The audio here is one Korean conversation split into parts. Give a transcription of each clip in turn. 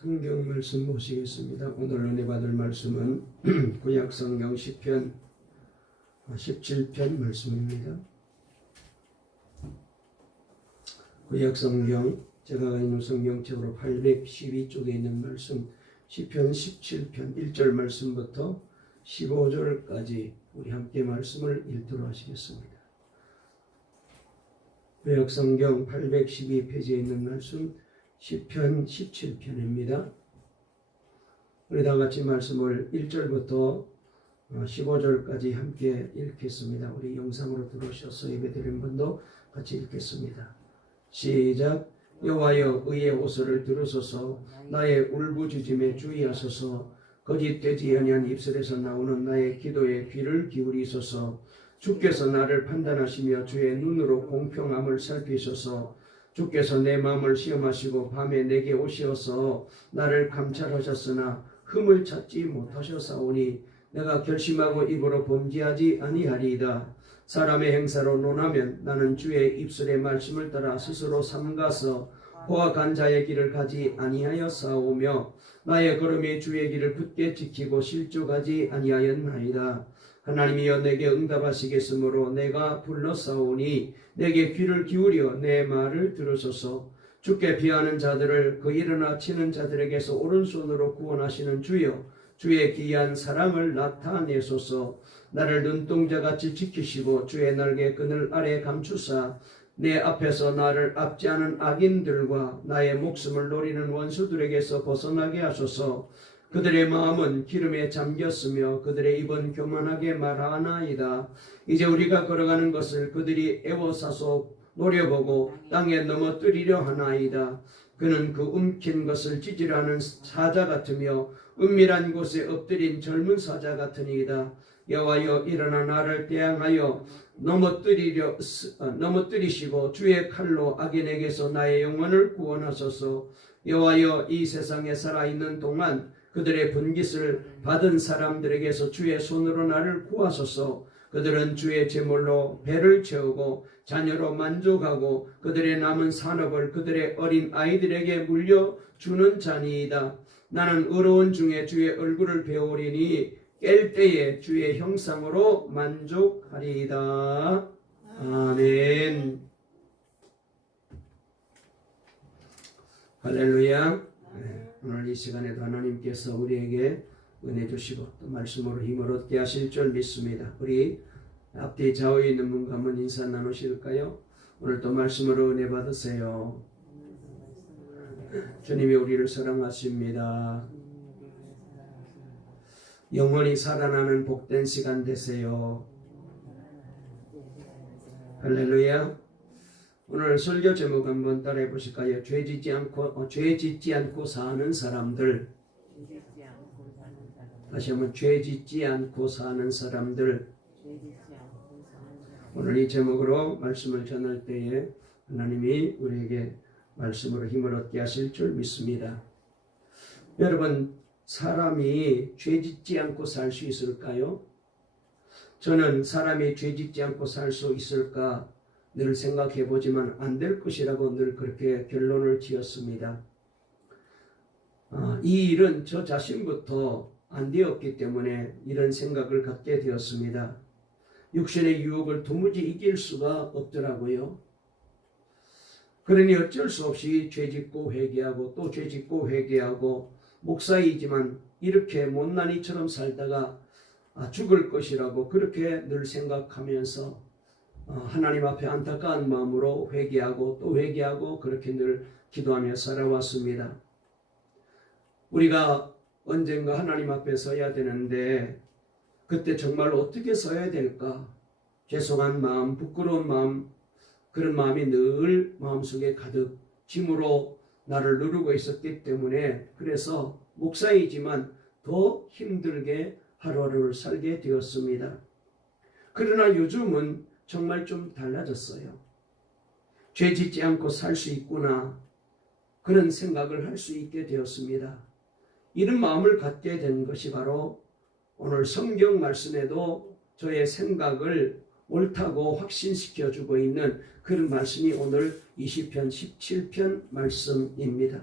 성경 말씀 보시겠습니다. 오늘 은혜 받을 말씀은 구약 성경 시편 17편 말씀입니다. 구약 성경 제가 있는 성경책으로 812쪽에 있는 말씀 시편 17편 1절 말씀부터 15절까지 우리 함께 말씀을 읽도록 하시겠습니다. 구약 성경 812페이지에 있는 말씀 시편 17편입니다. 우리 다 같이 말씀을 1절부터 15절까지 함께 읽겠습니다. 우리 영상으로 들어오셔서 예배드린 분도 같이 읽겠습니다. 시작. 여호와여 의의 호소를 들으소서. 나의 울부짖음에 주의하소서. 거짓되지 아니한 입술에서 나오는 나의 기도에 귀를 기울이소서. 주께서 나를 판단하시며 주의 눈으로 공평함을 살피소서. 주께서 내 마음을 시험하시고 밤에 내게 오시어서 나를 감찰하셨으나 흠을 찾지 못하셨사오니 내가 결심하고 입으로 범죄하지 아니하리이다. 사람의 행사로 논하면 나는 주의 입술의 말씀을 따라 스스로 삼가서 포악한 자의 길을 가지 아니하였사오며 나의 걸음이 주의 길을 굳게 지키고 실족하지 아니하였나이다. 하나님이여 내게 응답하시겠으므로 내가 불렀사오니 내게 귀를 기울여 내 말을 들으소서. 주께 비하는 자들을 그 일어나 치는 자들에게서 오른손으로 구원하시는 주여 주의 기이한 사랑을 나타내소서. 나를 눈동자같이 지키시고 주의 날개 그늘 아래 감추사 내 앞에서 나를 압제하는 악인들과 나의 목숨을 노리는 원수들에게서 벗어나게 하소서. 그들의 마음은 기름에 잠겼으며 그들의 입은 교만하게 말하나이다. 이제 우리가 걸어가는 것을 그들이 애워싸서 노려보고 땅에 넘어뜨리려 하나이다. 그는 그 움킨 것을 찢으려 하는 사자 같으며 은밀한 곳에 엎드린 젊은 사자 같으니이다. 여호와여 일어나 나를 대항하여 넘어뜨리시고 주의 칼로 악인에게서 나의 영혼을 구원하소서. 여호와여 이 세상에 살아있는 동안 그들의 분깃을 받은 사람들에게서 주의 손으로 나를 구하소서. 그들은 주의 제물로 배를 채우고 자녀로 만족하고 그들의 남은 산업을 그들의 어린 아이들에게 물려주는 자니이다. 나는 의로운 중에 주의 얼굴을 배우리니 깰 때에 주의 형상으로 만족하리이다. 아멘. 할렐루야. 오늘 이 시간에도 하나님께서 우리에게 은혜 주시고 또 말씀으로 힘을 얻게 하실 줄 믿습니다. 우리 앞뒤 좌우에 있는 분과 한번 인사 나누실까요? 오늘 또 말씀으로 은혜 받으세요. 주님이 우리를 사랑하십니다. 영원히 살아나는 복된 시간 되세요. 할렐루야. 오늘 설교 제목 한번 따라해 보실까요? 죄 짓지 않고 사는 사람들. 다시 한번 죄 짓지 않고 사는 사람들. 오늘 이 제목으로 말씀을 전할 때에 하나님이 우리에게 말씀으로 힘을 얻게 하실 줄 믿습니다. 여러분, 사람이 죄 짓지 않고 살 수 있을까요? 저는 사람이 죄 짓지 않고 살 수 있을까 늘 생각해 보지만 안 될 것이라고 늘 그렇게 결론을 지었습니다. 이 일은 저 자신부터 안 되었기 때문에 이런 생각을 갖게 되었습니다. 육신의 유혹을 도무지 이길 수가 없더라고요. 그러니 어쩔 수 없이 죄짓고 회개하고 또 죄짓고 회개하고 목사이지만 이렇게 못난이처럼 살다가 죽을 것이라고 그렇게 늘 생각하면서 하나님 앞에 안타까운 마음으로 회개하고 또 회개하고 그렇게 늘 기도하며 살아왔습니다. 우리가 언젠가 하나님 앞에 서야 되는데 그때 정말 어떻게 서야 될까? 죄송한 마음, 부끄러운 마음, 그런 마음이 늘 마음속에 가득 짐으로 나를 누르고 있었기 때문에 그래서 목사이지만 더 힘들게 하루하루를 살게 되었습니다. 그러나 요즘은 정말 좀 달라졌어요. 죄 짓지 않고 살 수 있구나 그런 생각을 할 수 있게 되었습니다. 이런 마음을 갖게 된 것이 바로 오늘 성경 말씀에도 저의 생각을 옳다고 확신시켜주고 있는 그런 말씀이 오늘 20편 17편 말씀입니다.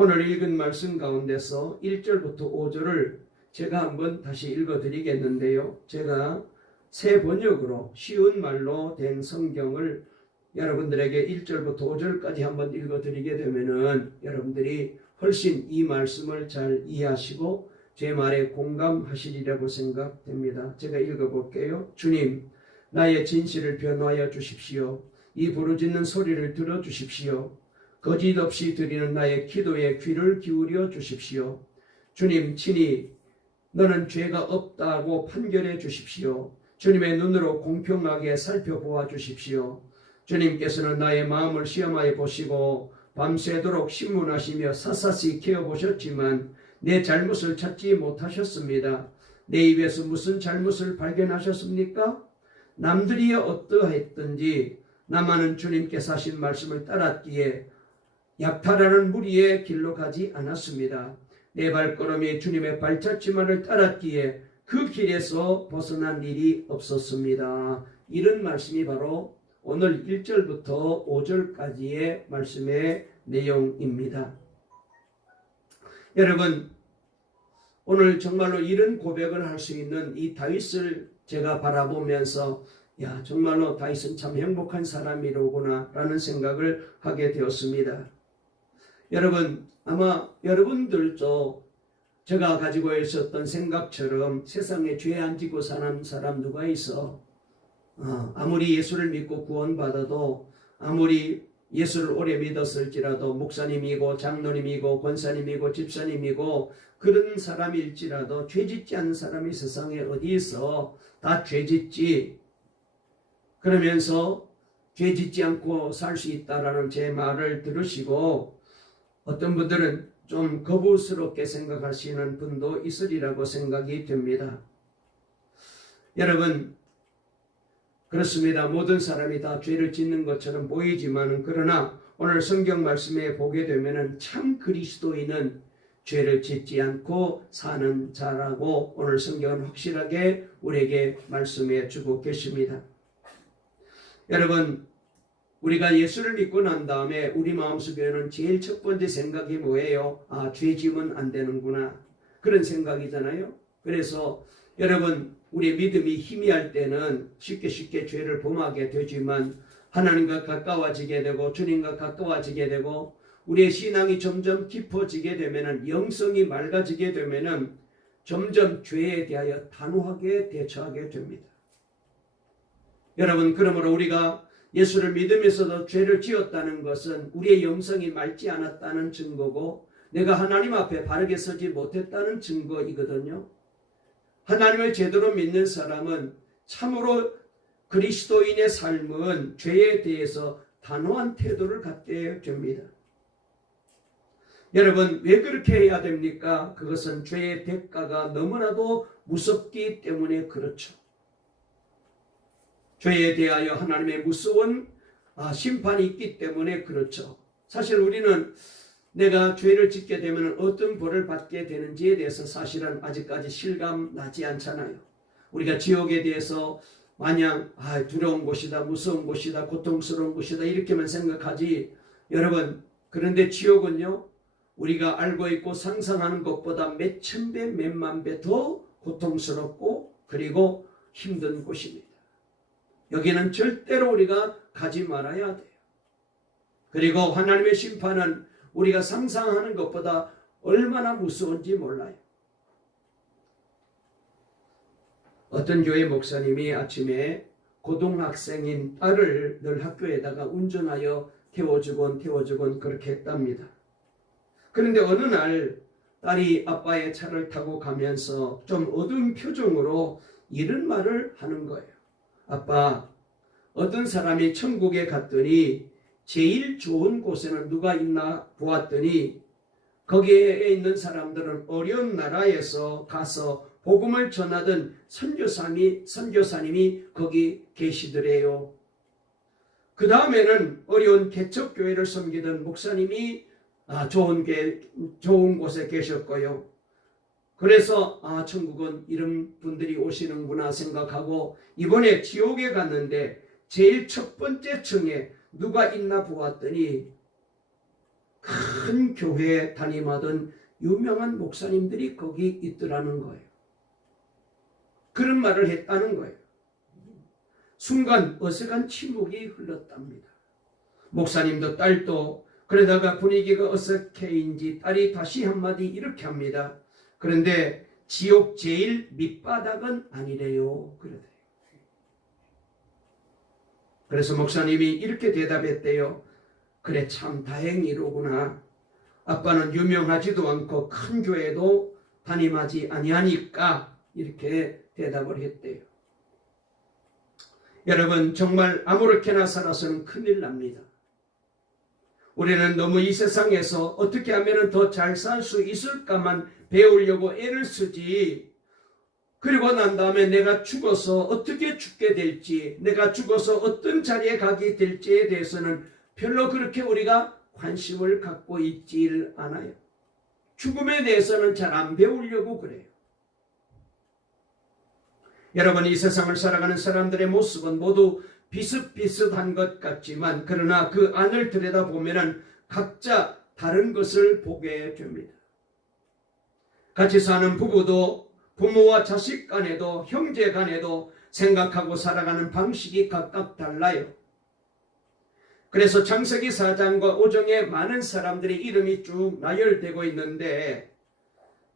오늘 읽은 말씀 가운데서 1절부터 5절을 제가 한번 다시 읽어드리겠는데요. 제가 새 번역으로 쉬운 말로 된 성경을 여러분들에게 1절부터 5절까지 한번 읽어드리게 되면은 여러분들이 훨씬 이 말씀을 잘 이해하시고 제 말에 공감하시리라고 생각됩니다. 제가 읽어볼게요. 주님, 나의 진실을 변호하여 주십시오. 이 부르짖는 소리를 들어주십시오. 거짓 없이 드리는 나의 기도에 귀를 기울여 주십시오. 주님, 친히 너는 죄가 없다고 판결해 주십시오. 주님의 눈으로 공평하게 살펴보아 주십시오. 주님께서는 나의 마음을 시험하여 보시고 밤새도록 신문하시며 샅샅이 캐어보셨지만 내 잘못을 찾지 못하셨습니다. 내 입에서 무슨 잘못을 발견하셨습니까? 남들이 어떠했든지 나만은 주님께서 하신 말씀을 따랐기에 약탈하는 무리의 길로 가지 않았습니다. 내 발걸음이 주님의 발자취만을 따랐기에 그 길에서 벗어난 일이 없었습니다. 이런 말씀이 바로 오늘 1절부터 5절까지의 말씀의 내용입니다. 여러분, 오늘 정말로 이런 고백을 할 수 있는 이 다윗을 제가 바라보면서 야, 정말로 다윗은 참 행복한 사람이로구나 라는 생각을 하게 되었습니다. 여러분, 아마 여러분들도 제가 가지고 있었던 생각처럼 세상에 죄 안 지고 사는 사람 누가 있어? 아무리 예수를 믿고 구원받아도, 아무리 예수를 오래 믿었을지라도, 목사님이고 장로님이고 권사님이고 집사님이고 그런 사람일지라도 죄짓지 않는 사람이 세상에 어디 있어? 다 죄짓지. 그러면서 죄짓지 않고 살 수 있다라는 제 말을 들으시고 어떤 분들은 좀 거부스럽게 생각하시는 분도 있으리라고 생각이 됩니다. 여러분, 그렇습니다. 모든 사람이 다 죄를 짓는 것처럼 보이지만 그러나 오늘 성경 말씀에 보게 되면 참 그리스도인은 죄를 짓지 않고 사는 자라고 오늘 성경은 확실하게 우리에게 말씀해 주고 계십니다. 여러분, 우리가 예수를 믿고 난 다음에 우리 마음속에는 제일 첫 번째 생각이 뭐예요? 죄 지으면 안 되는구나. 그런 생각이잖아요. 그래서 여러분, 우리의 믿음이 희미할 때는 쉽게 죄를 범하게 되지만 하나님과 가까워지게 되고 주님과 가까워지게 되고 우리의 신앙이 점점 깊어지게 되면은, 영성이 맑아지게 되면은 점점 죄에 대하여 단호하게 대처하게 됩니다. 여러분, 그러므로 우리가 예수를 믿으면서도 죄를 지었다는 것은 우리의 영성이 맑지 않았다는 증거고 내가 하나님 앞에 바르게 서지 못했다는 증거이거든요. 하나님을 제대로 믿는 사람은 참으로 그리스도인의 삶은 죄에 대해서 단호한 태도를 갖게 됩니다. 여러분, 왜 그렇게 해야 됩니까? 그것은 죄의 대가가 너무나도 무섭기 때문에 그렇죠. 죄에 대하여 하나님의 무서운 심판이 있기 때문에 그렇죠. 사실 우리는 내가 죄를 짓게 되면 어떤 벌을 받게 되는지에 대해서 사실은 아직까지 실감 나지 않잖아요. 우리가 지옥에 대해서 마냥 두려운 곳이다, 무서운 곳이다, 고통스러운 곳이다 이렇게만 생각하지. 여러분, 그런데 지옥은요, 우리가 알고 있고 상상하는 것보다 몇천 배, 몇만 배 더 고통스럽고 그리고 힘든 곳입니다. 여기는 절대로 우리가 가지 말아야 돼요. 그리고 하나님의 심판은 우리가 상상하는 것보다 얼마나 무서운지 몰라요. 어떤 교회 목사님이 아침에 고등학생인 딸을 늘 학교에다가 운전하여 태워주곤 그렇게 했답니다. 그런데 어느 날 딸이 아빠의 차를 타고 가면서 좀 어두운 표정으로 이런 말을 하는 거예요. 아빠, 어떤 사람이 천국에 갔더니 제일 좋은 곳에는 누가 있나 보았더니 거기에 있는 사람들은 어려운 나라에서 가서 복음을 전하던 선교사님이 거기 계시더래요. 그 다음에는 어려운 개척교회를 섬기던 목사님이 좋은 곳에 계셨고요. 그래서 천국은 이런 분들이 오시는구나 생각하고 이번에 지옥에 갔는데 제일 첫 번째 층에 누가 있나 보았더니 큰 교회에 담임하던 유명한 목사님들이 거기 있더라는 거예요. 그런 말을 했다는 거예요. 순간 어색한 침묵이 흘렀답니다. 목사님도 딸도 그러다가 분위기가 어색해인지 딸이 다시 한마디 이렇게 합니다. 그런데 지옥 제일 밑바닥은 아니래요. 그러대요. 그래서 목사님이 이렇게 대답했대요. 그래, 참 다행이로구나. 아빠는 유명하지도 않고 큰 교회도 담임하지 아니하니까, 이렇게 대답을 했대요. 여러분, 정말 아무렇게나 살아서는 큰일 납니다. 우리는 너무 이 세상에서 어떻게 하면 더 잘 살 수 있을까만 배우려고 애를 쓰지, 그리고 난 다음에 내가 죽어서 어떻게 죽게 될지, 내가 죽어서 어떤 자리에 가게 될지에 대해서는 별로 그렇게 우리가 관심을 갖고 있질 않아요. 죽음에 대해서는 잘 안 배우려고 그래요. 여러분, 이 세상을 살아가는 사람들의 모습은 모두 비슷비슷한 것 같지만, 그러나 그 안을 들여다보면 각자 다른 것을 보게 됩니다. 같이 사는 부부도 부모와 자식 간에도 형제 간에도 생각하고 살아가는 방식이 각각 달라요. 그래서 창세기 4장과 5장에 많은 사람들의 이름이 쭉 나열되고 있는데,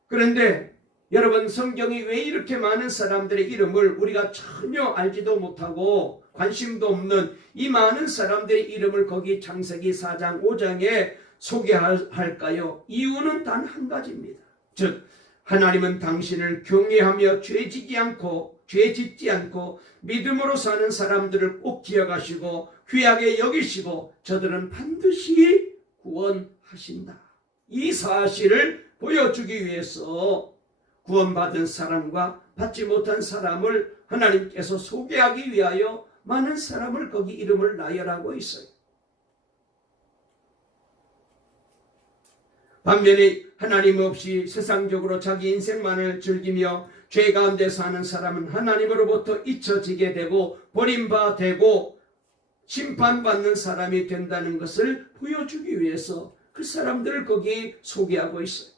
그런데 여러분, 성경이 왜 이렇게 많은 사람들의 이름을 우리가 전혀 알지도 못하고 관심도 없는 이 많은 사람들의 이름을 거기 창세기 4장 5장에 소개할까요? 이유는 단 한 가지입니다. 즉, 하나님은 당신을 경외하며 죄 짓지 않고 믿음으로 사는 사람들을 꼭 기억하시고 귀하게 여기시고 저들은 반드시 구원하신다. 이 사실을 보여주기 위해서 구원받은 사람과 받지 못한 사람을 하나님께서 소개하기 위하여 많은 사람을 거기 이름을 나열하고 있어요. 반면에 하나님 없이 세상적으로 자기 인생만을 즐기며 죄 가운데 사는 사람은 하나님으로부터 잊혀지게 되고 버림받고 심판받는 사람이 된다는 것을 보여주기 위해서 그 사람들을 거기 소개하고 있어요.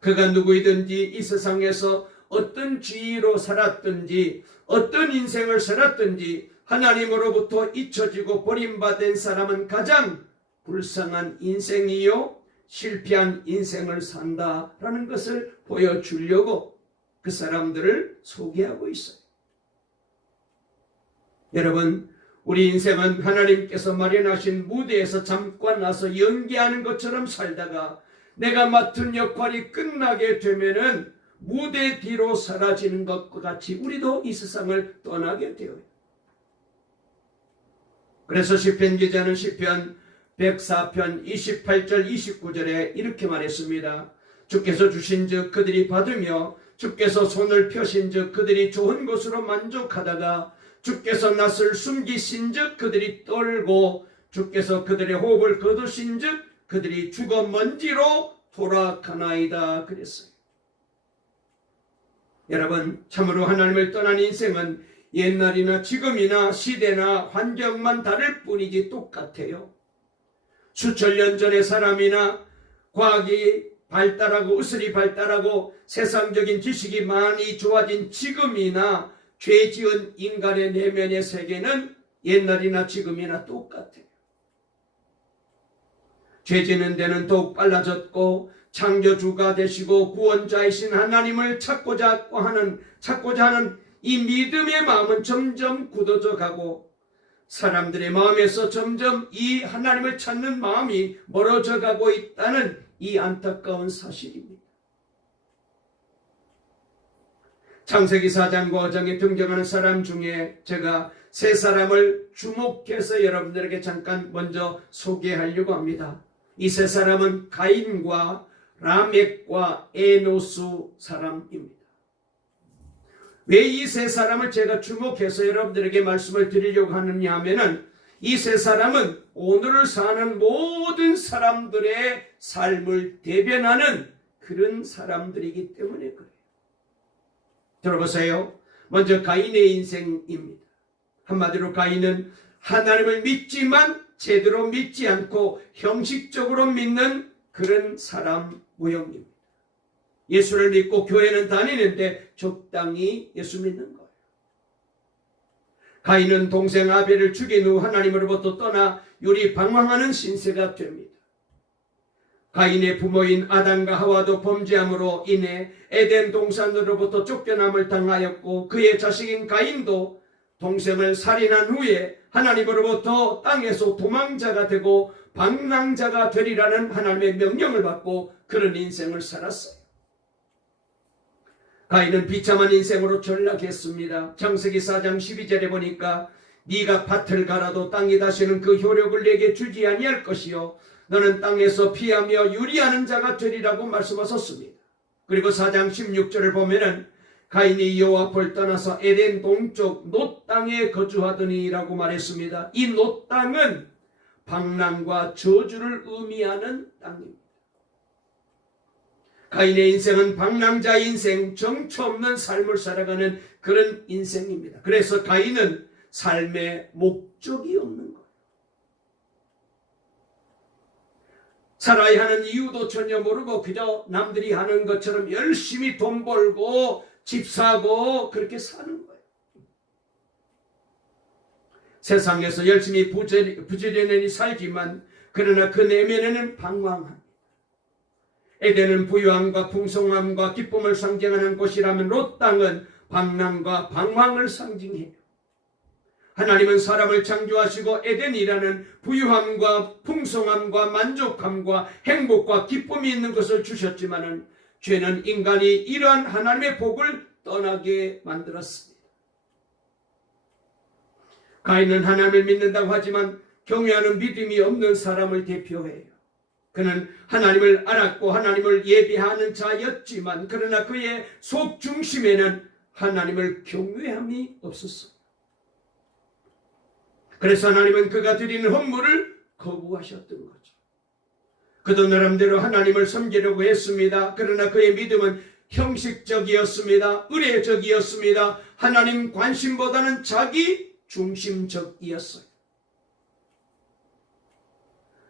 그가 누구이든지 이 세상에서 어떤 지위로 살았든지 어떤 인생을 살았든지 하나님으로부터 잊혀지고 버림받은 사람은 가장 불쌍한 인생이요 실패한 인생을 산다라는 것을 보여주려고 그 사람들을 소개하고 있어요. 여러분, 우리 인생은 하나님께서 마련하신 무대에서 잠깐 나서 연기하는 것처럼 살다가 내가 맡은 역할이 끝나게 되면은 무대 뒤로 사라지는 것과 같이 우리도 이 세상을 떠나게 되어요. 그래서 시편 기자는 시편 104편 28절 29절에 이렇게 말했습니다. 주께서 주신즉 그들이 받으며 주께서 손을 펴신즉 그들이 좋은 것으로 만족하다가 주께서 낯을 숨기신즉 그들이 떨고 주께서 그들의 호흡을 거두신즉 그들이 죽어 먼지로 돌아가나이다 그랬어요. 여러분, 참으로 하나님을 떠난 인생은 옛날이나 지금이나 시대나 환경만 다를 뿐이지 똑같아요. 수천 년 전의 사람이나 과학이 발달하고 의술이 발달하고 세상적인 지식이 많이 좋아진 지금이나 죄 지은 인간의 내면의 세계는 옛날이나 지금이나 똑같아요. 죄 지는 데는 더욱 빨라졌고 창조주가 되시고 구원자이신 하나님을 찾고자 하는 이 믿음의 마음은 점점 굳어져 가고 사람들의 마음에서 점점 이 하나님을 찾는 마음이 멀어져 가고 있다는 이 안타까운 사실입니다. 창세기 4장과 5장에 등장하는 사람 중에 제가 세 사람을 주목해서 여러분들에게 잠깐 먼저 소개하려고 합니다. 이 세 사람은 가인과 라멕과 에노스 사람입니다. 왜 이 세 사람을 제가 주목해서 여러분들에게 말씀을 드리려고 하느냐 하면은 이 세 사람은 오늘을 사는 모든 사람들의 삶을 대변하는 그런 사람들이기 때문에 그래요. 들어보세요. 먼저 가인의 인생입니다. 한마디로 가인은 하나님을 믿지만 제대로 믿지 않고 형식적으로 믿는 그런 사람 모형입니다. 예수를 믿고 교회는 다니는데 적당히 예수 믿는 거예요. 가인은 동생 아벨을 죽인 후 하나님으로부터 떠나 요리 방황하는 신세가 됩니다. 가인의 부모인 아담과 하와도 범죄함으로 인해 에덴 동산으로부터 쫓겨남을 당하였고 그의 자식인 가인도 동생을 살인한 후에 하나님으로부터 땅에서 도망자가 되고 방랑자가 되리라는 하나님의 명령을 받고 그런 인생을 살았어요. 가인은 비참한 인생으로 전락했습니다. 창세기 4장 12절에 보니까 네가 밭을 갈아도 땅이 다시는 그 효력을 내게 주지 아니할 것이요 너는 땅에서 피하며 유리하는 자가 되리라고 말씀하셨습니다. 그리고 4장 16절을 보면은 가인이 여호와 앞을 떠나서 에덴 동쪽 놋 땅에 거주하더니라고 말했습니다. 이 놋 땅은 방랑과 저주를 의미하는 땅입니다. 가인의 인생은 방랑자 인생, 정처 없는 삶을 살아가는 그런 인생입니다. 그래서 가인은 삶의 목적이 없는 거예요. 살아야 하는 이유도 전혀 모르고 그저 남들이 하는 것처럼 열심히 돈 벌고 집 사고 그렇게 사는 거예요. 세상에서 열심히 부지런히 살지만 그러나 그 내면에는 방황합니다. 에덴은 부유함과 풍성함과 기쁨을 상징하는 곳이라면 롯 땅은 방랑과 방황을 상징해요. 하나님은 사람을 창조하시고 에덴이라는 부유함과 풍성함과 만족함과 행복과 기쁨이 있는 것을 주셨지만은 죄는 인간이 이러한 하나님의 복을 떠나게 만들었습니다. 가인은 하나님을 믿는다고 하지만 경외하는 믿음이 없는 사람을 대표해요. 그는 하나님을 알았고 하나님을 예배하는 자였지만 그러나 그의 속 중심에는 하나님을 경외함이 없었어요. 그래서 하나님은 그가 드리는 헌물을 거부하셨던 거죠. 그도 나름대로 하나님을 섬기려고 했습니다. 그러나 그의 믿음은 형식적이었습니다. 의례적이었습니다. 하나님 관심보다는 자기 중심적이었어요.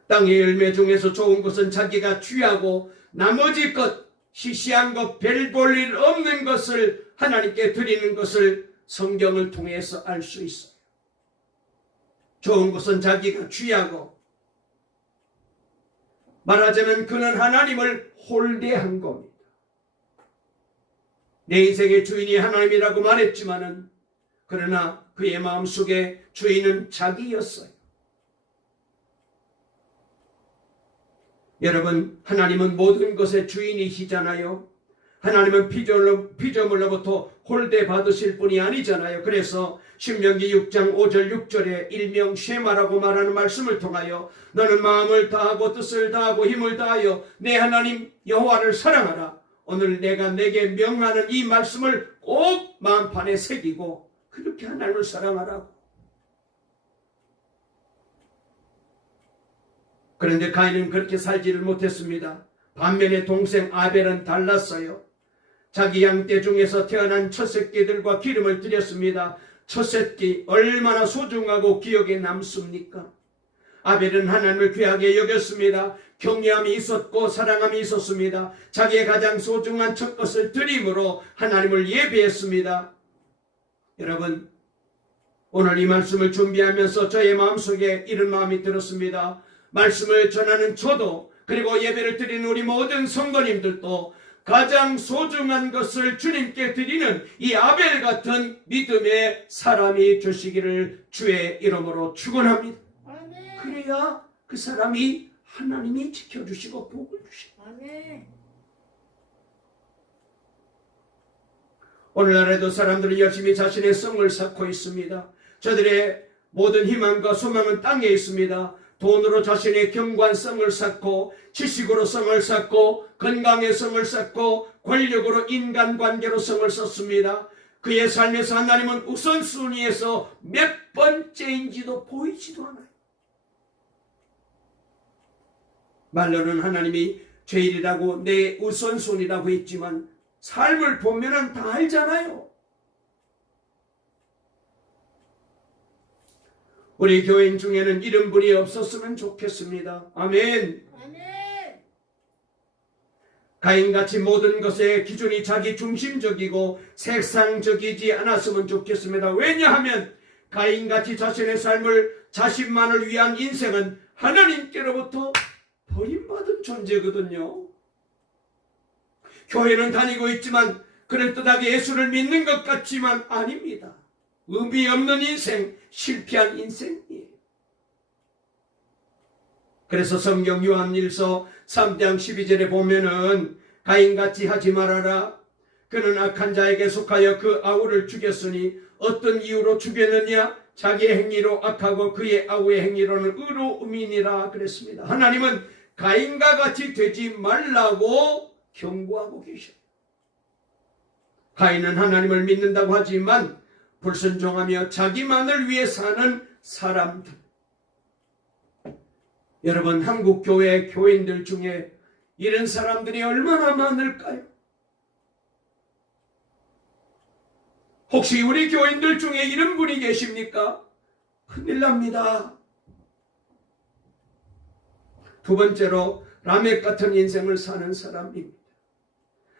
땅의 열매 중에서 좋은 것은 자기가 취하고 나머지 것, 시시한 것, 별 볼 일 없는 것을 하나님께 드리는 것을 성경을 통해서 알 수 있어요. 좋은 것은 자기가 취하고 말하자면 그는 하나님을 홀대한 겁니다. 내 인생의 주인이 하나님이라고 말했지만은 그러나 그의 마음속에 주인은 자기였어요. 여러분, 하나님은 모든 것의 주인이시잖아요. 하나님은 피조물로부터 홀대 받으실 분이 아니잖아요. 그래서 신명기 6장 5절 6절에 일명 쉐마라고 말하는 말씀을 통하여 너는 마음을 다하고 뜻을 다하고 힘을 다하여 내 하나님 여호와를 사랑하라. 오늘 내가 내게 명하는 이 말씀을 꼭 마음판에 새기고 그렇게 하나님을 사랑하라고. 그런데 가인은 그렇게 살지를 못했습니다. 반면에 동생 아벨은 달랐어요. 자기 양떼 중에서 태어난 첫 새끼들과 기름을 드렸습니다. 첫 새끼 얼마나 소중하고 기억에 남습니까? 아벨은 하나님을 귀하게 여겼습니다. 경외함이 있었고 사랑함이 있었습니다. 자기의 가장 소중한 첫 것을 드림으로 하나님을 예배했습니다. 여러분, 오늘 이 말씀을 준비하면서 저의 마음속에 이런 마음이 들었습니다. 말씀을 전하는 저도 그리고 예배를 드리는 우리 모든 성도님들도 가장 소중한 것을 주님께 드리는 이 아벨 같은 믿음의 사람이 되시기를 주의 이름으로 축원합니다. 아멘. 그래야 그 사람이 하나님이 지켜주시고 복을 주시고. 아멘. 오늘날에도 사람들은 열심히 자신의 성을 쌓고 있습니다. 저들의 모든 희망과 소망은 땅에 있습니다. 돈으로 자신의 경관성을 쌓고 지식으로 성을 쌓고 건강의 성을 쌓고 권력으로 인간관계로 성을 쌓습니다. 그의 삶에서 하나님은 우선순위에서 몇 번째인지도 보이지도 않아요. 말로는 하나님이 제일이라고 내 우선순위라고 했지만 삶을 보면은 다 알잖아요. 우리 교인 중에는 이런 분이 없었으면 좋겠습니다. 아멘. 가인같이 모든 것의 기준이 자기 중심적이고 세상적이지 않았으면 좋겠습니다. 왜냐하면 가인같이 자신의 삶을 자신만을 위한 인생은 하나님께로부터 버림받은 존재거든요. 교회는 다니고 있지만 그럴듯하게 예수를 믿는 것 같지만 아닙니다. 의미 없는 인생, 실패한 인생이에요. 그래서 성경 요한일서 3장 12절에 보면은 가인같이 하지 말아라. 그는 악한 자에게 속하여 그 아우를 죽였으니 어떤 이유로 죽였느냐? 자기의 행위로 악하고 그의 아우의 행위로는 의로움이니라 그랬습니다. 하나님은 가인과 같이 되지 말라고 경고하고 계셔요. 가인은 하나님을 믿는다고 하지만 불순종하며 자기만을 위해 사는 사람들. 여러분, 한국 교회 교인들 중에 이런 사람들이 얼마나 많을까요? 혹시 우리 교인들 중에 이런 분이 계십니까? 큰일 납니다. 두 번째로 라멕 같은 인생을 사는 사람입니다.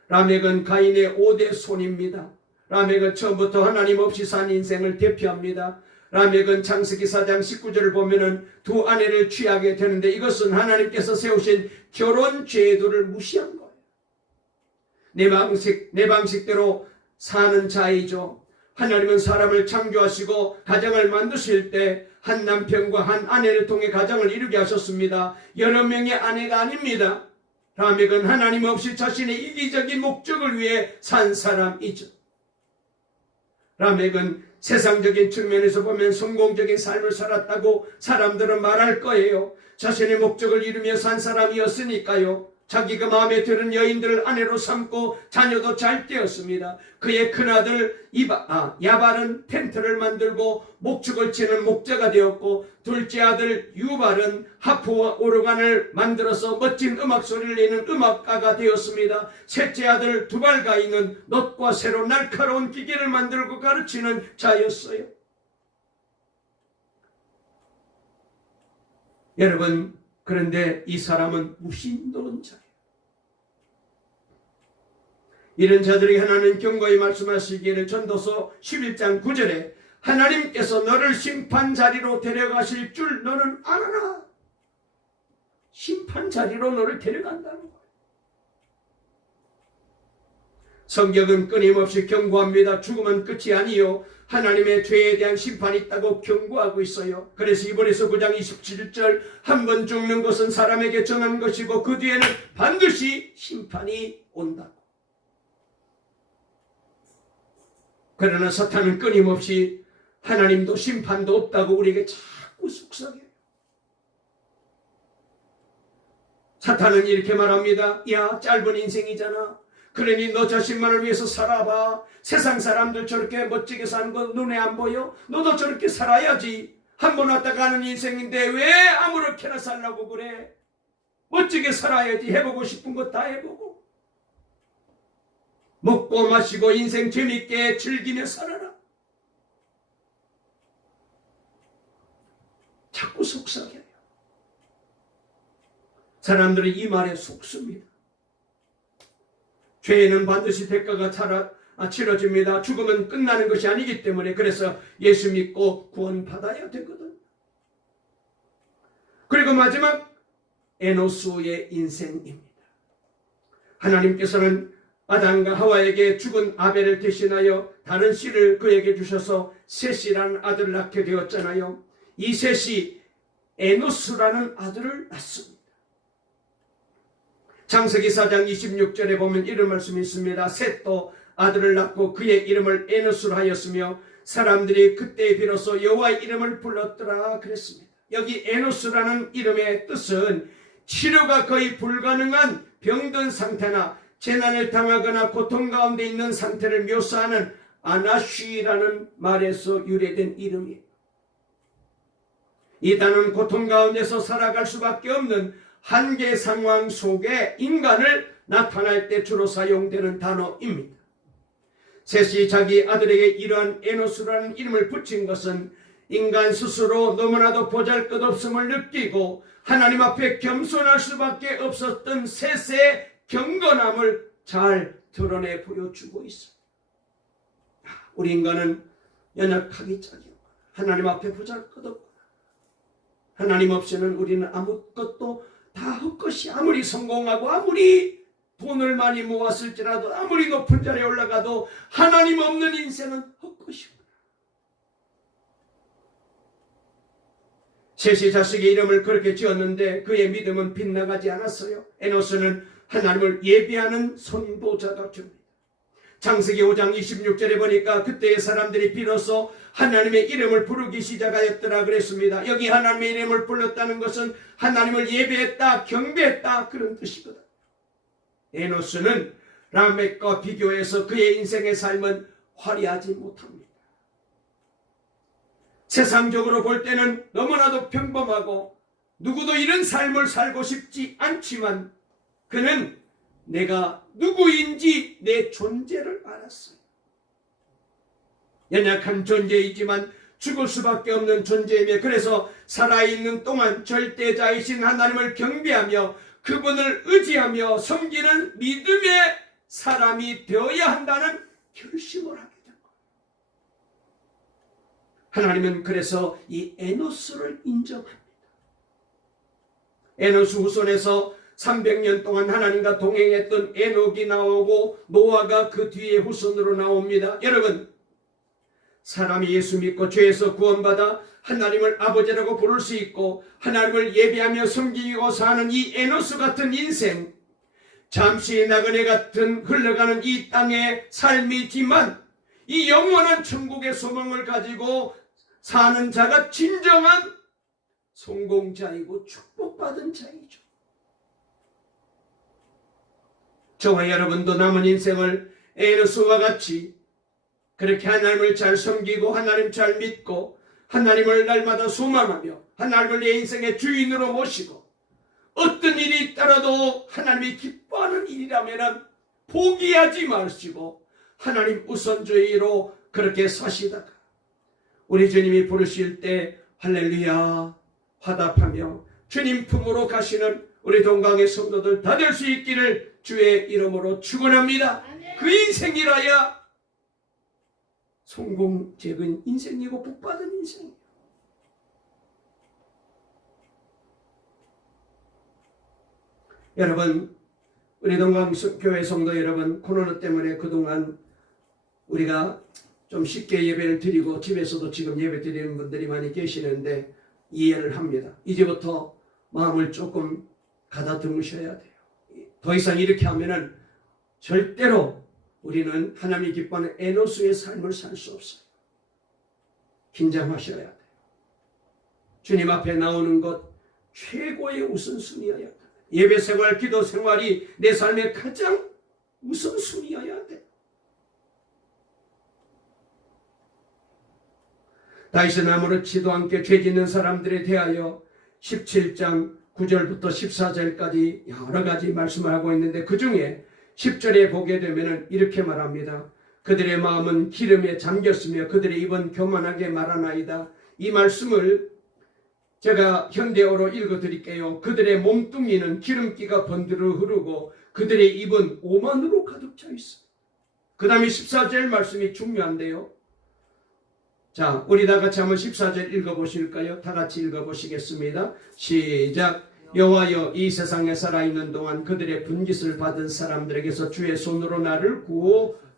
라멕은 가인의 5대 손입니다. 라멕은 처음부터 하나님 없이 산 인생을 대표합니다. 라멕은 창세기 4장 19절을 보면은 두 아내를 취하게 되는데 이것은 하나님께서 세우신 결혼 제도를 무시한 거예요. 내 방식대로 사는 자이죠. 하나님은 사람을 창조하시고 가정을 만드실 때 한 남편과 한 아내를 통해 가정을 이루게 하셨습니다. 여러 명의 아내가 아닙니다. 라멕은 하나님 없이 자신의 이기적인 목적을 위해 산 사람이죠. 라멕은 세상적인 측면에서 보면 성공적인 삶을 살았다고 사람들은 말할 거예요. 자신의 목적을 이루며 산 사람이었으니까요. 자기가 마음에 드는 여인들을 아내로 삼고 자녀도 잘 되었습니다. 그의 큰아들 야발은 텐트를 만들고 목축을 치는 목자가 되었고, 둘째 아들 유발은 하프와 오르간을 만들어서 멋진 음악 소리를 내는 음악가가 되었습니다. 셋째 아들 두발가인은 놋과 쇠로 날카로운 기계를 만들고 가르치는 자였어요. 여러분, 그런데 이 사람은 무신론자예요. 이런 자들이 하나님 경고히 말씀하시기를 전도서 11장 9절에 하나님께서 너를 심판 자리로 데려가실 줄 너는 알아라. 심판 자리로 너를 데려간다는 거예요. 성경은 끊임없이 경고합니다. 죽음은 끝이 아니요 하나님의 죄에 대한 심판이 있다고 경고하고 있어요. 그래서 이번에서 9장 27절 한 번 죽는 것은 사람에게 정한 것이고 그 뒤에는 반드시 심판이 온다. 그러나 사탄은 끊임없이 하나님도 심판도 없다고 우리에게 자꾸 속삭여요. 사탄은 이렇게 말합니다. 야, 짧은 인생이잖아. 그러니 너 자신만을 위해서 살아봐. 세상 사람들 저렇게 멋지게 사는 거 눈에 안 보여? 너도 저렇게 살아야지. 한 번 왔다 가는 인생인데 왜 아무렇게나 살라고 그래? 멋지게 살아야지. 해보고 싶은 거 다 해보고. 먹고 마시고 인생 재밌게 즐기며 살아라. 자꾸 속삭여요. 사람들이 이 말에 속습니다. 죄에는 반드시 대가가 치러집니다. 죽으면 끝나는 것이 아니기 때문에 그래서 예수 믿고 구원받아야 되거든. 그리고 마지막 에노스의 인생입니다. 하나님께서는 아담과 하와에게 죽은 아벨을 대신하여 다른 씨를 그에게 주셔서 셋이라는 아들을 낳게 되었잖아요. 이 셋이 에노스라는 아들을 낳습니다. 창세기 4장 26절에 보면 이런 말씀이 있습니다. 셋도 아들을 낳고 그의 이름을 에노스로 하였으며 사람들이 그때 비로소 여호와의 이름을 불렀더라 그랬습니다. 여기 에노스라는 이름의 뜻은 치료가 거의 불가능한 병든 상태나 재난을 당하거나 고통 가운데 있는 상태를 묘사하는 아나쉬라는 말에서 유래된 이름이에요. 이 단어는 고통 가운데서 살아갈 수밖에 없는 한계 상황 속에 인간을 나타날 때 주로 사용되는 단어입니다. 셋이 자기 아들에게 이러한 에노스라는 이름을 붙인 것은 인간 스스로 너무나도 보잘것없음을 느끼고 하나님 앞에 겸손할 수밖에 없었던 셋의 경건함을 잘 드러내 보여주고 있습니다. 우리 인간은 연약하기 짝이요, 하나님 앞에 보잘것없고 하나님 없이는 우리는 아무것도 다 헛것이, 아무리 성공하고 아무리 돈을 많이 모았을지라도 아무리 높은 자리에 올라가도 하나님 없는 인생은 헛것이구나. 셋이 자식의 이름을 그렇게 지었는데 그의 믿음은 빗나가지 않았어요. 에노스는 하나님을 예배하는 선도자가 됩니다. 창세기 5장 26절에 보니까 그때의 사람들이 비로소 하나님의 이름을 부르기 시작하였더라 그랬습니다. 여기 하나님의 이름을 불렀다는 것은 하나님을 예배했다, 경배했다, 그런 뜻이거든. 에노스는 라멕과 비교해서 그의 인생의 삶은 화려하지 못합니다. 세상적으로 볼 때는 너무나도 평범하고 누구도 이런 삶을 살고 싶지 않지만 그는 내가 누구인지 내 존재를 알았어요. 연약한 존재이지만 죽을 수밖에 없는 존재이며, 그래서 살아있는 동안 절대자이신 하나님을 경배하며 그분을 의지하며 섬기는 믿음의 사람이 되어야 한다는 결심을 하게 된 거예요. 하나님은 그래서 이 에노스를 인정합니다. 에노스 후손에서 300년 동안 하나님과 동행했던 에녹이 나오고 노아가 그 뒤에 후손으로 나옵니다. 여러분, 사람이 예수 믿고 죄에서 구원받아 하나님을 아버지라고 부를 수 있고 하나님을 예배하며 섬기고 사는 이 에노스 같은 인생, 잠시 나그네 같은 흘러가는 이 땅의 삶이지만 이 영원한 천국의 소망을 가지고 사는 자가 진정한 성공자이고 축복받은 자이죠. 저와 여러분도 남은 인생을 에노스와 같이 그렇게 하나님을 잘 섬기고 하나님 잘 믿고 하나님을 날마다 소망하며 하나님을 내 인생의 주인으로 모시고 어떤 일이 있더라도 하나님이 기뻐하는 일이라면 포기하지 마시고 하나님 우선주의로 그렇게 사시다가 우리 주님이 부르실 때 할렐루야 화답하며 주님 품으로 가시는 우리 동강의 성도들 다 될 수 있기를 주의 이름으로 축원합니다. 그 인생이라야 성공적인 인생이고 복받은 인생이에요. 여러분, 우리 동강교회 성도 여러분, 코로나 때문에 그동안 우리가 좀 쉽게 예배를 드리고 집에서도 지금 예배 드리는 분들이 많이 계시는데 이해를 합니다. 이제부터 마음을 조금 가다듬으셔야 돼요. 더 이상 이렇게 하면은 절대로 우리는 하나님이 기뻐하는 에노스의 삶을 살 수 없어요. 긴장하셔야 돼요. 주님 앞에 나오는 것 최고의 우선순위여야 돼요. 예배 생활, 기도 생활이 내 삶의 가장 우선순위여야 돼요. 다윗은 아무렇지도 않게 죄 짓는 사람들에 대하여 17장 9절부터 14절까지 여러 가지 말씀을 하고 있는데 그 중에 10절에 보게 되면 이렇게 말합니다. 그들의 마음은 기름에 잠겼으며 그들의 입은 교만하게 말하나이다. 이 말씀을 제가 현대어로 읽어드릴게요. 그들의 몸뚱이는 기름기가 번들어 흐르고 그들의 입은 오만으로 가득 차 있어. 그 다음에 14절 말씀이 중요한데요. 자, 우리 다 같이 한번 14절 읽어보실까요? 다 같이 읽어보시겠습니다. 시작. 여호와여, 이 세상에 살아있는 동안 그들의 분깃을 받은 사람들에게서 주의 손으로 나를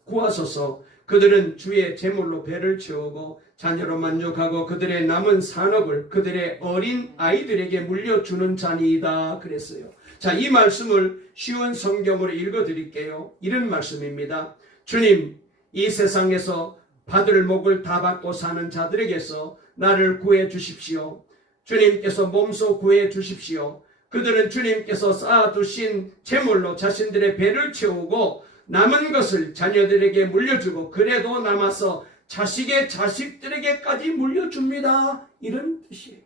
구하소서. 그들은 주의 제물로 배를 채우고 자녀로 만족하고 그들의 남은 산업을 그들의 어린 아이들에게 물려주는 자니이다 그랬어요. 자, 이 말씀을 쉬운 성경으로 읽어드릴게요. 이런 말씀입니다. 주님, 이 세상에서 받을 목을 다 받고 사는 자들에게서 나를 구해 주십시오. 주님께서 몸소 구해 주십시오. 그들은 주님께서 쌓아두신 재물로 자신들의 배를 채우고 남은 것을 자녀들에게 물려주고 그래도 남아서 자식의 자식들에게까지 물려줍니다. 이런 뜻이에요.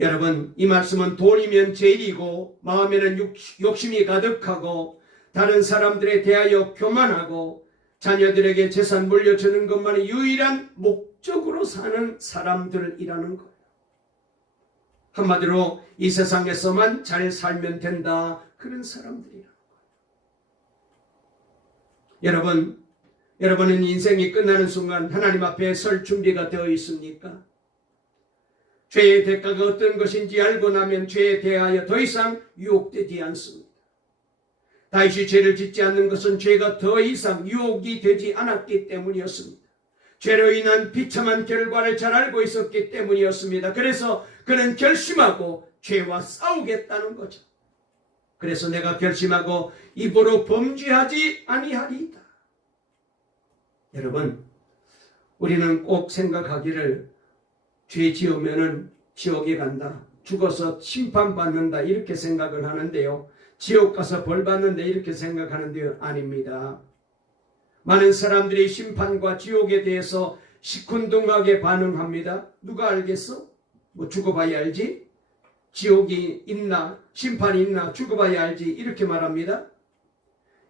여러분, 이 말씀은 돈이면 제일이고 마음에는 욕심이 가득하고 다른 사람들에 대하여 교만하고 자녀들에게 재산 물려주는 것만이 유일한 목적으로 사는 사람들이라는 거예요. 한마디로 이 세상에서만 잘 살면 된다, 그런 사람들이라는 거예요. 여러분은 인생이 끝나는 순간 하나님 앞에 설 준비가 되어 있습니까? 죄의 대가가 어떤 것인지 알고 나면 죄에 대하여 더 이상 유혹되지 않습니다. 다윗이 죄를 짓지 않는 것은 죄가 더 이상 유혹이 되지 않았기 때문이었습니다. 죄로 인한 비참한 결과를 잘 알고 있었기 때문이었습니다. 그래서 그는 결심하고 죄와 싸우겠다는 거죠. 그래서 내가 결심하고 입으로 범죄하지 아니하리이다. 여러분, 우리는 꼭 생각하기를 죄 지으면은 지옥에 간다, 죽어서 심판받는다, 이렇게 생각을 하는데요. 지옥 가서 벌 받는다, 이렇게 생각하는데요. 아닙니다. 많은 사람들이 심판과 지옥에 대해서 시큰둥하게 반응합니다. 누가 알겠어? 뭐 죽어봐야 알지? 지옥이 있나 심판이 있나 죽어봐야 알지, 이렇게 말합니다.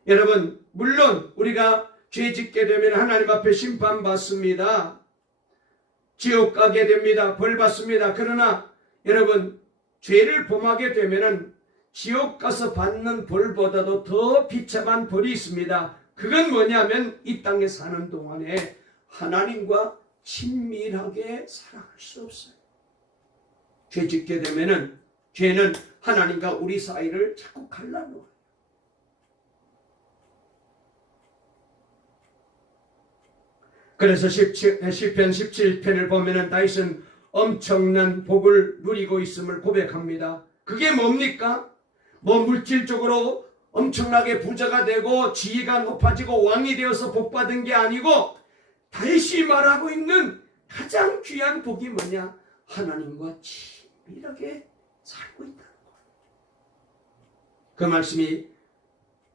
여러분, 물론 우리가 죄 짓게 되면 하나님 앞에 심판받습니다. 지옥 가게 됩니다. 벌 받습니다. 그러나 여러분, 죄를 범하게 되면은 지옥 가서 받는 벌보다도 더 비참한 벌이 있습니다. 그건 뭐냐면 이 땅에 사는 동안에 하나님과 친밀하게 살아갈 수 없어요. 죄 짓게 되면은 죄는 하나님과 우리 사이를 자꾸 갈라놓아요. 그래서 시편 17편을 보면은 다윗은 엄청난 복을 누리고 있음을 고백합니다. 그게 뭡니까? 뭐 물질적으로 엄청나게 부자가 되고 지위가 높아지고 왕이 되어서 복받은 게 아니고, 다윗이 말하고 있는 가장 귀한 복이 뭐냐? 하나님과 친밀하게 살고 있다는 거예요. 그 말씀이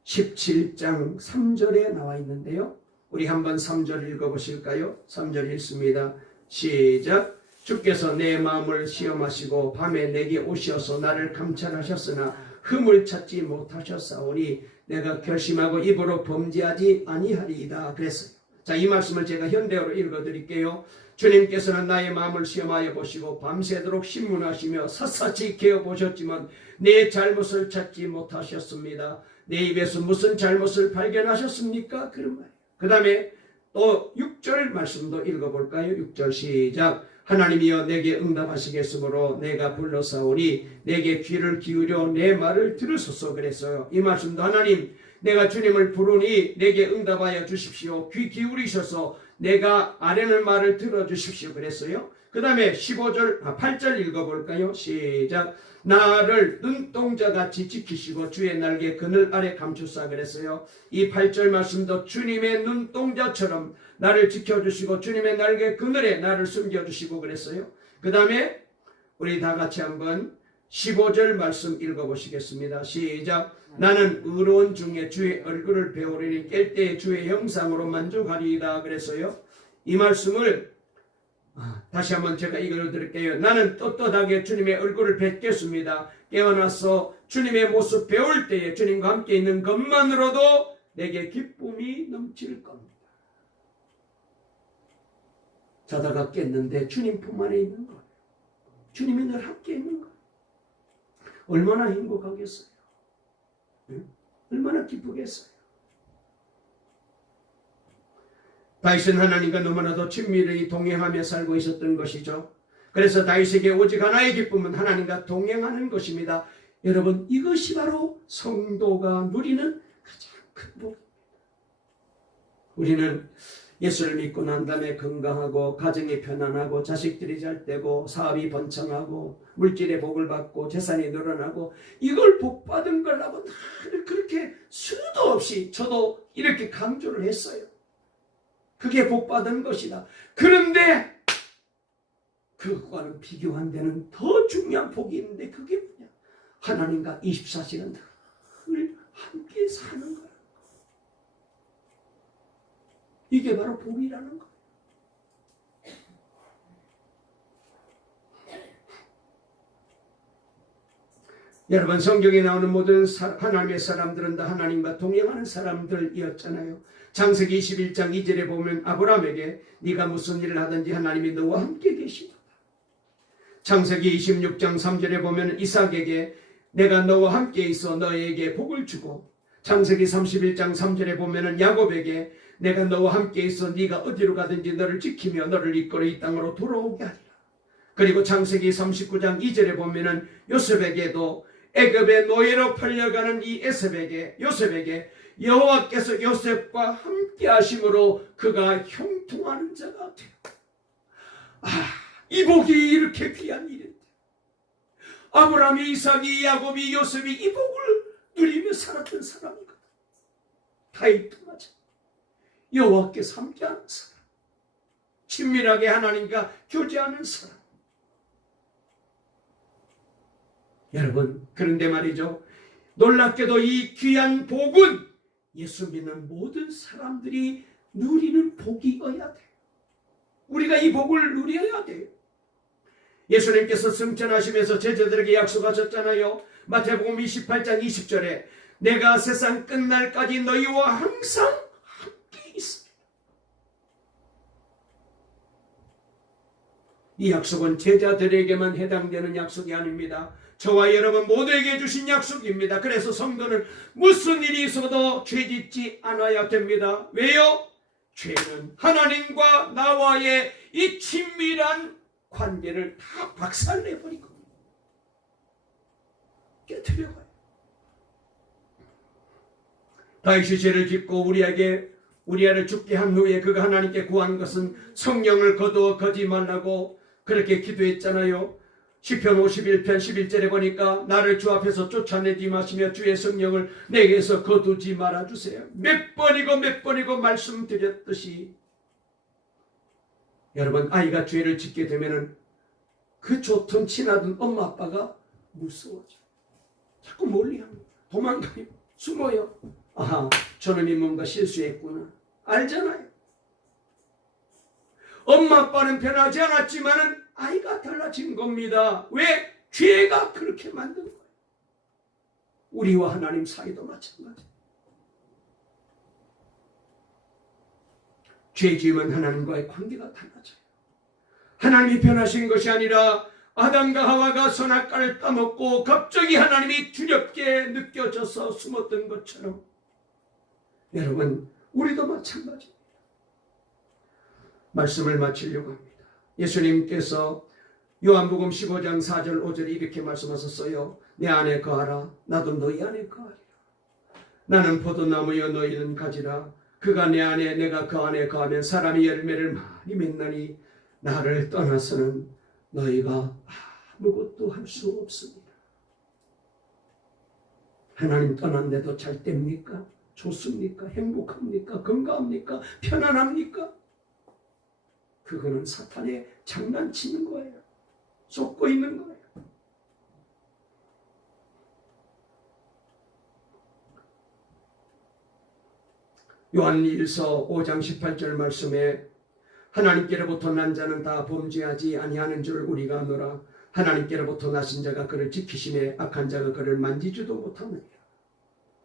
17장 3절에 나와 있는데요. 우리 한번 3절 읽어보실까요? 3절 읽습니다. 시작. 주께서 내 마음을 시험하시고 밤에 내게 오셔서 나를 감찰하셨으나 흠을 찾지 못하셨사오니 내가 결심하고 입으로 범죄하지 아니하리이다. 그랬어요. 자, 이 말씀을 제가 현대어로 읽어드릴게요. 주님께서는 나의 마음을 시험하여 보시고 밤새도록 신문하시며 샅샅이 개어보셨지만 내 잘못을 찾지 못하셨습니다. 내 입에서 무슨 잘못을 발견하셨습니까? 그런 말이에요. 그 다음에 또 6절 말씀도 읽어볼까요? 6절 시작. 하나님이여 내게 응답하시겠으므로 내가 불러사오니 내게 귀를 기울여 내 말을 들으소서. 그랬어요. 이 말씀도 하나님, 내가 주님을 부르니 내게 응답하여 주십시오. 귀 기울이셔서 내가 아뢰는 말을 들어주십시오. 그랬어요. 그 다음에 8절 읽어볼까요? 시작. 나를 눈동자같이 지키시고 주의 날개 그늘 아래 감추사. 그랬어요. 이 8절 말씀도 주님의 눈동자처럼 나를 지켜주시고 주님의 날개 그늘에 나를 숨겨주시고 그랬어요. 그 다음에 우리 다 같이 한번 15절 말씀 읽어보시겠습니다. 시작. 나는 의로운 중에 주의 얼굴을 배우리니 깰 때 주의 형상으로 만족하리이다. 그랬어요. 이 말씀을 다시 한번 제가 읽어드릴게요. 나는 떳떳하게 주님의 얼굴을 뵙겠습니다. 깨어나서 주님의 모습 배울 때에 주님과 함께 있는 것만으로도 내게 기쁨이 넘칠 겁니다. 자다가 깼는데 주님 품 안에 있는 거예요. 주님이 늘 함께 있는 거예요. 얼마나 행복하겠어요. 얼마나 기쁘겠어요. 다윗은 하나님과 너무나도 친밀히 동행하며 살고 있었던 것이죠. 그래서 다윗에게 오직 하나의 기쁨은 하나님과 동행하는 것입니다. 여러분, 이것이 바로 성도가 누리는 가장 큰 복입니다. 우리는 예수를 믿고 난 다음에 건강하고 가정이 편안하고 자식들이 잘 되고 사업이 번창하고 물질의 복을 받고 재산이 늘어나고 이걸 복받은 거라고 늘 그렇게 수도 없이 저도 이렇게 강조를 했어요. 그게 복받은 것이다. 그런데 그거와는 비교 안 되는 더 중요한 복이 있는데 그게 뭐냐? 하나님과 24시간 늘 함께 사는 거야. 이게 바로 복이라는 거예요. 여러분, 성경에 나오는 모든 하나님의 사람들은 다 하나님과 동행하는 사람들이었잖아요. 창세기 21장 2절에 보면 아브라함에게 네가 무슨 일을 하든지 하나님이 너와 함께 계시다. 창세기 26장 3절에 보면 이삭에게 내가 너와 함께 있어 너에게 복을 주고, 창세기 31장 3절에 보면 야곱에게 내가 너와 함께 있어 네가 어디로 가든지 너를 지키며 너를 이끌어 이 땅으로 돌아오게 하리라. 그리고 창세기 39장 2절에 보면 요셉에게도 애굽의 노예로 팔려가는 이 요셉에게 여호와께서 요셉과 함께 하심으로 그가 형통하는 자가 되었다. 이 복이 이렇게 귀한 일인데, 아브라함이, 이삭이, 야곱이, 요셉이 이 복을 누리며 살았던 사람이거든. 다윗도 마찬가지. 여호와께서 함께하는 사람, 친밀하게 하나님과 교제하는 사람. 여러분, 그런데 말이죠, 놀랍게도 이 귀한 복은 예수 믿는 모든 사람들이 누리는 복이어야 돼요. 우리가 이 복을 누려야 돼요. 예수님께서 승천하시면서 제자들에게 약속하셨잖아요. 마태복음 28장 20절에 내가 세상 끝날까지 너희와 항상 함께 있습니다. 이 약속은 제자들에게만 해당되는 약속이 아닙니다. 저와 여러분 모두에게 주신 약속입니다. 그래서 성도는 무슨 일이 있어도 죄짓지 않아야 됩니다. 왜요? 죄는 하나님과 나와의 이 친밀한 관계를 다 박살내버리고 깨트려가요. 다윗이 죄를 짓고 우리아를 죽게 한 후에 그가 하나님께 구한 것은 성령을 거두어 거지 말라고 그렇게 기도했잖아요. 시편 51편 11절에 보니까 나를 주 앞에서 쫓아내지 마시며 주의 성령을 내게서 거두지 말아주세요. 몇 번이고 말씀드렸듯이, 여러분, 아이가 죄를 짓게 되면은 그 좋든 친하든 엄마 아빠가 무서워져. 자꾸 멀리합니다. 도망가요. 숨어요. 아하, 저놈이 뭔가 실수했구나. 알잖아요. 엄마 아빠는 변하지 않았지만은 아이가 달라진 겁니다. 왜? 죄가 그렇게 만든 거예요. 우리와 하나님 사이도 마찬가지. 죄 지으면 하나님과의 관계가 달라져요. 하나님이 변하신 것이 아니라 아담과 하와가 선악과를 따먹고 갑자기 하나님이 두렵게 느껴져서 숨었던 것처럼, 여러분, 우리도 마찬가지입니다. 말씀을 마치려고 합니다. 예수님께서 요한복음 15장 4절 5절에 이렇게 말씀하셨어요. 내 안에 거하라, 나도 너희 안에 거하리라. 나는 포도나무여 너희는 가지라. 그가 내 안에 내가 그 안에 거하면 사람이 열매를 많이 맺나니 나를 떠나서는 너희가 아무것도 할 수 없습니다. 하나님 떠난데도 잘 됩니까? 좋습니까? 행복합니까? 건강합니까? 편안합니까? 그거는 사탄의 장난치는 거예요. 속고 있는 거예요. 요한일서 5장 18절 말씀에 하나님께로부터 난 자는 다 범죄하지 아니하는 줄 우리가 아노라. 하나님께로부터 나신 자가 그를 지키심에 악한 자가 그를 만지지도 못하느니라.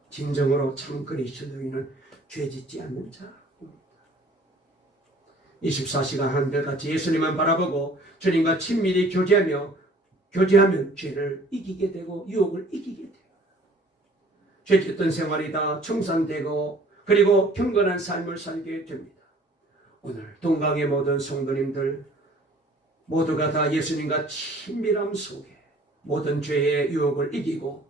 진정으로 참 그리스도인은 죄짓지 않는 자입니다. 24시간 한결같이 예수님만 바라보고 주님과 친밀히 교제하면 죄를 이기게 되고 유혹을 이기게 돼요. 죄짓던 생활이 다 청산되고 그리고 경건한 삶을 살게 됩니다. 오늘 동강의 모든 성도님들 모두가 다 예수님과 친밀함 속에 모든 죄의 유혹을 이기고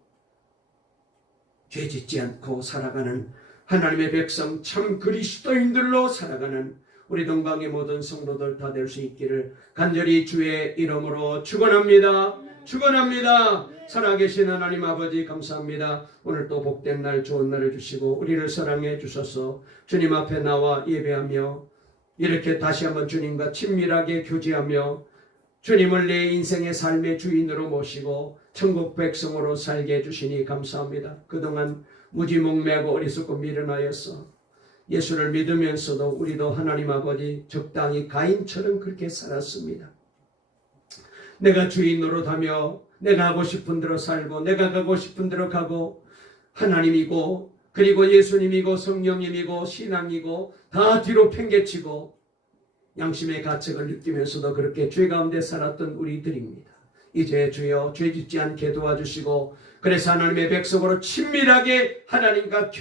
죄짓지 않고 살아가는 하나님의 백성, 참 그리스도인들로 살아가는 우리 동강의 모든 성도들 다 될 수 있기를 간절히 주의 이름으로 축원합니다. 축원합니다. 살아계신 하나님 아버지 감사합니다. 오늘 또 복된 날 좋은 날을 주시고 우리를 사랑해 주셔서 주님 앞에 나와 예배하며 이렇게 다시 한번 주님과 친밀하게 교제하며 주님을 내 인생의 삶의 주인으로 모시고 천국 백성으로 살게 해주시니 감사합니다. 그동안 무지몽매하고 어리석고 미련하여서 예수를 믿으면서도 우리도 하나님 아버지 적당히 가인처럼 그렇게 살았습니다. 내가 주인 노릇하며 내가 하고 싶은 대로 살고 내가 가고 싶은 대로 가고 하나님이고 그리고 예수님이고 성령님이고 신앙이고 다 뒤로 팽개치고 양심의 가책을 느끼면서도 그렇게 죄 가운데 살았던 우리들입니다. 이제 주여 죄 짓지 않게 도와주시고 그래서 하나님의 백성으로 친밀하게 하나님과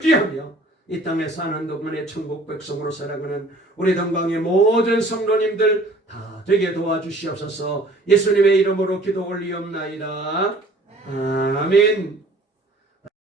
교제하며 이 땅에 사는 동안에 천국 백성으로 살아가는 우리 동방의 모든 성도님들 다 되게 도와주시옵소서. 예수님의 이름으로 기도 올리옵나이다. 아멘.